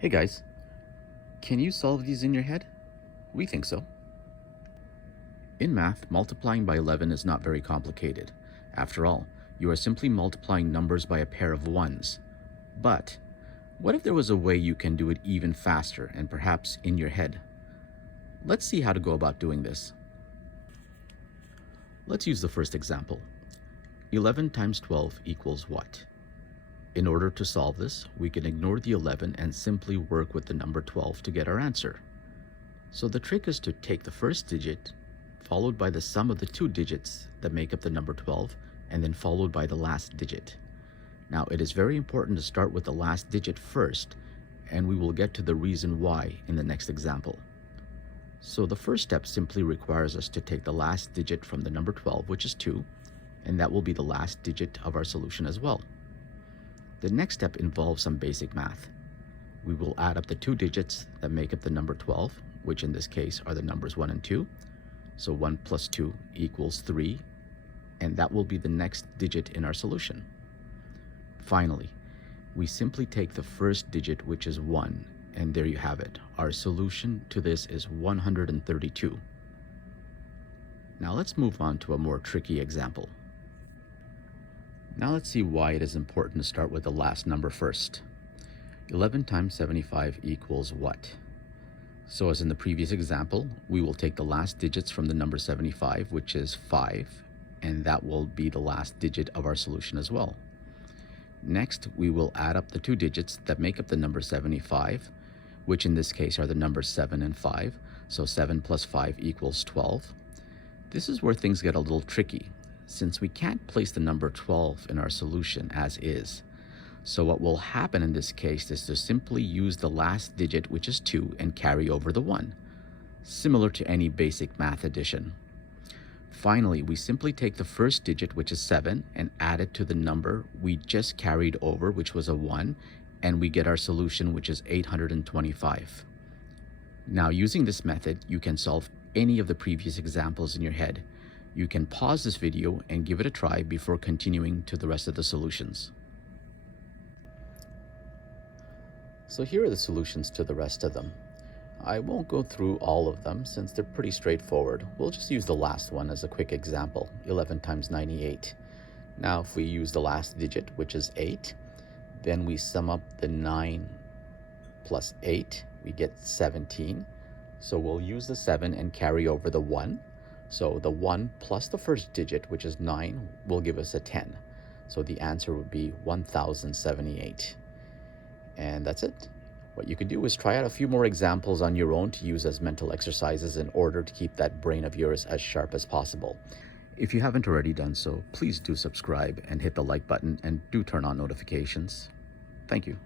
Hey guys, can you solve these in your head? We think so. In math, multiplying by 11 is not very complicated. After all, you are simply multiplying numbers by a pair of ones. But what if there was a way you can do it even faster and perhaps in your head? Let's see how to go about doing this. Let's use the first example. 11 times 12 equals what? In order to solve this, we can ignore the 11 and simply work with the number 12 to get our answer. So the trick is to take the first digit, followed by the sum of the two digits that make up the number 12, and then followed by the last digit. Now, it is very important to start with the last digit first, and we will get to the reason why in the next example. So the first step simply requires us to take the last digit from the number 12, which is 2, and that will be the last digit of our solution as well. The next step involves some basic math. We will add up the two digits that make up the number 12, which in this case are the numbers 1 and 2. So 1 plus 2 equals 3, and that will be the next digit in our solution. Finally, we simply take the first digit, which is 1, and there you have it. Our solution to this is 132. Now let's move on to a more tricky example. Now let's see why it is important to start with the last number first. 11 times 75 equals what? So as in the previous example, we will take the last digits from the number 75, which is 5, and that will be the last digit of our solution as well. Next, we will add up the two digits that make up the number 75, which in this case are the numbers 7 and 5. So 7 plus 5 equals 12. This is where things get a little tricky, since we can't place the number 12 in our solution as is. So what will happen in this case is to simply use the last digit, which is 2, and carry over the 1, similar to any basic math addition. Finally, we simply take the first digit, which is 7, and add it to the number we just carried over, which was a 1, and we get our solution, which is 825. Now, using this method, you can solve any of the previous examples in your head. You can pause this video and give it a try before continuing to the rest of the solutions. So here are the solutions to the rest of them. I won't go through all of them since they're pretty straightforward. We'll just use the last one as a quick example, 11 times 98. Now if we use the last digit, which is 8, then we sum up the 9 plus 8, we get 17. So we'll use the 7 and carry over the 1. So the 1 plus the first digit, which is 9, will give us a 10. So the answer would be 1078. And that's it. What you can do is try out a few more examples on your own to use as mental exercises in order to keep that brain of yours as sharp as possible. If you haven't already done so, please do subscribe and hit the like button, and do turn on notifications. Thank you.